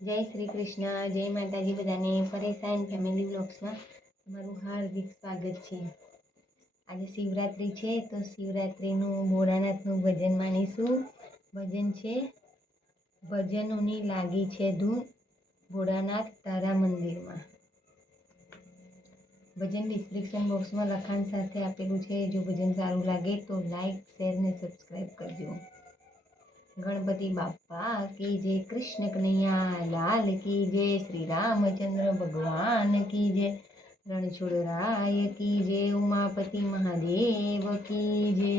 જય શ્રી કૃષ્ણ, જય માતાજી બધાને પરેશાન ફેમિલી બ્લોગ્સમાં તમારું હાર્દિક સ્વાગત છે. આજે શિવરાત્રિ છે તો શિવરાત્રિનું ભોળાનાથનું ભજન માણીશું. ભજન છે, ભજનોની લાગી છે ધૂન, ભોળાનાથ તારા મંદિરમાં. ભજન ડિસ્ક્રિપ્શન બોક્સમાં લખાણ સાથે આપેલું છે, જો ભજન સારું લાગે તો લાઈક શેર ને સબસ્ક્રાઈબ કરજો. ગણપતિ બાપા કી જય કૃષ્ણ કનૈયા લાલ કી જય શ્રી રામચંદ્ર ભગવાન કી જય રણછોડરાય કી જય ઉમાપતિ મહાદેવ કી જય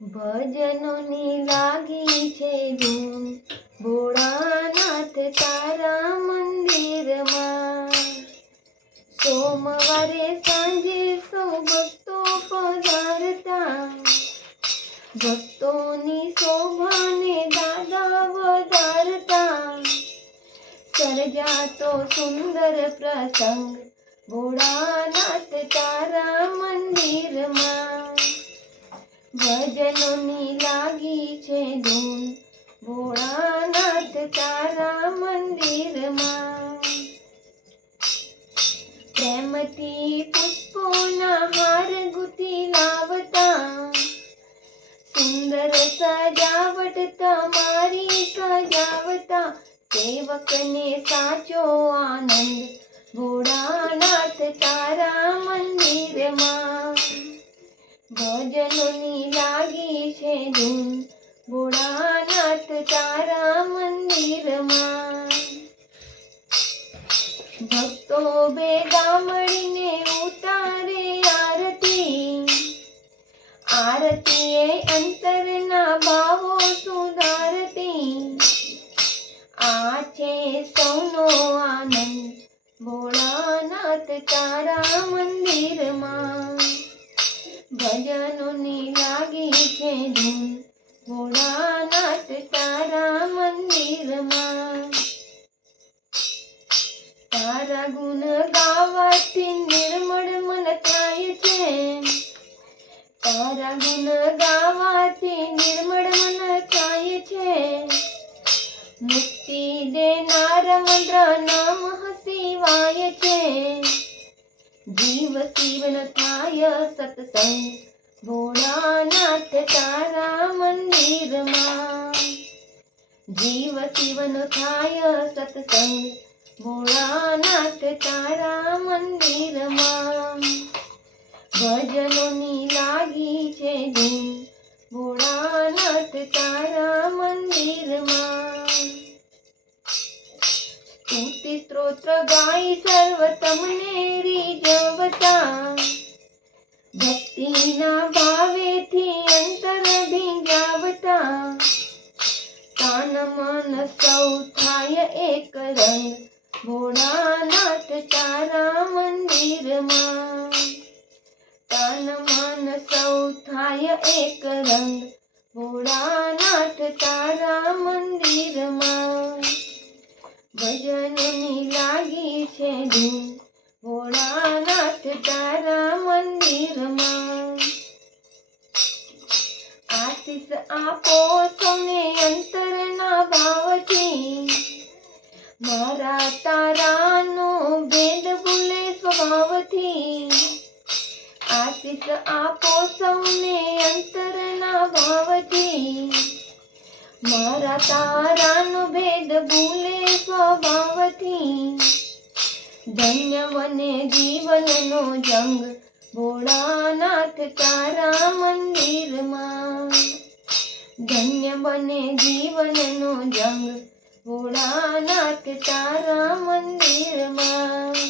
ભજનોની લાગી છે ધૂન ભોળાનાથ તારા મંદિરમાં સોમવારે સાંજે સૌ ભક્તો ભક્તોની શોભાને દાદા વધારતા. સર્જાતો સુંદર પ્રસંગ, ભોળાનાથ તારા મંદિરમાં. ભજનોની લાગી છે ધૂન, ભોળાનાથ તારા મંદિરમાં. પ્રેમથી સજાવટ તમારી સજાવતા સેવકને સાચો આનંદ ભોળાનાથ તારા મંદિરમાં ભજનોની લાગી છે ધૂન ભોળાનાથ તારા મંદિરમાં ભક્તો ભેગા મળીને આરતીએ અંતરના ભાવો સુધારતી. આ છે સૌનો આનંદ. ભોળાનાથ તારા મંદિરમાં. ભજનોની લાગી છે ધૂન. ભોળાનાથ તારા મંદિરમાં. તારા ગુણ ગાવાથી નિર્મળ મન થાય છે. તારા ગુણ ગાવાથી નિર્મળ મન થાય છે. મુક્તિ દેનાર મંત્ર નામ હસીવાય છે. જીવ જીવન થાય સતસંગ, ભોળાનાથ તારા મંદિરમાં. જીવ જીવન થાય સતસંગ, ભોળાનાથ તારા મંદિરમાં. ભજનોની ધૂન ભોળાનાથ તારા મંદિરમાં. સ્તુતિ સ્ત્રોત્ર ગાય સર્વ તમને રીઝવતા. ભક્તિના ભાવેથી અંતર ભીંજાવતા. તન મન સૌ થાય એક રંગ, ભોળાનાથ તારા મંદિરમાં. થાય એક રંગ. ભોળાનાથ તારા મંદિરમાં. ભજનની લાગી છે ધૂન. ભોળાનાથ તારા મંદિરમાં. આશીષ આપો સૌને અંતરના ભાવથી. મારા તારાનો ભેદ ભૂલે સ્વભાવથી. આશીષ આપો સૌને અંતરના ભાવથી મારા તારાનો ભેદ ભૂલે સ્વભાવથી ધન્ય બને જીવનનો જંગ ભોળાનાથ તારા મંદિરમાં ધન્ય બને જીવનનો જંગ ભોળાનાથ તારા મંદિરમાં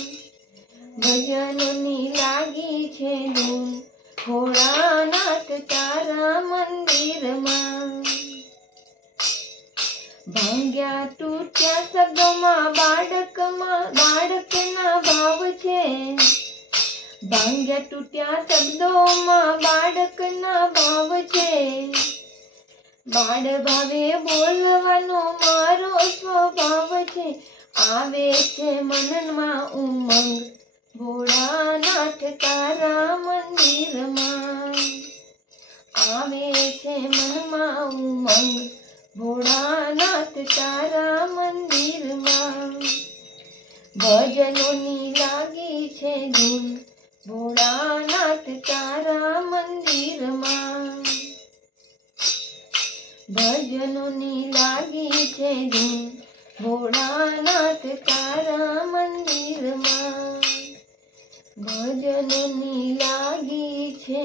ભજનની લાગી છે ભોળાનાથ તારા મંદિરમાં. ભાંગ્યા તૂટ્યા શબ્દોમાં બાળકમાં, બાળકના ભાવ છે. ભાંગ્યા તૂટ્યા શબ્દોમાં બાળકના ભાવ છે. બાળ ભાવે બોલવાનો મારો સ્વભાવ છે. આવે છે મનમાં ઉમંગ. ભોળાનાથ તારા મંદિરમાં. આવે છે મનમાં ઉમંગ, ભોળાનાથ તારા મંદિરમાં. ભજનોની લાગી છે ધૂન, ભોળાનાથ તારા મંદિરમાં. ભજનોની લાગી છે ધૂન, ભોળાનાથ તારા મંદિરમાં. ભજનોની લાગી છે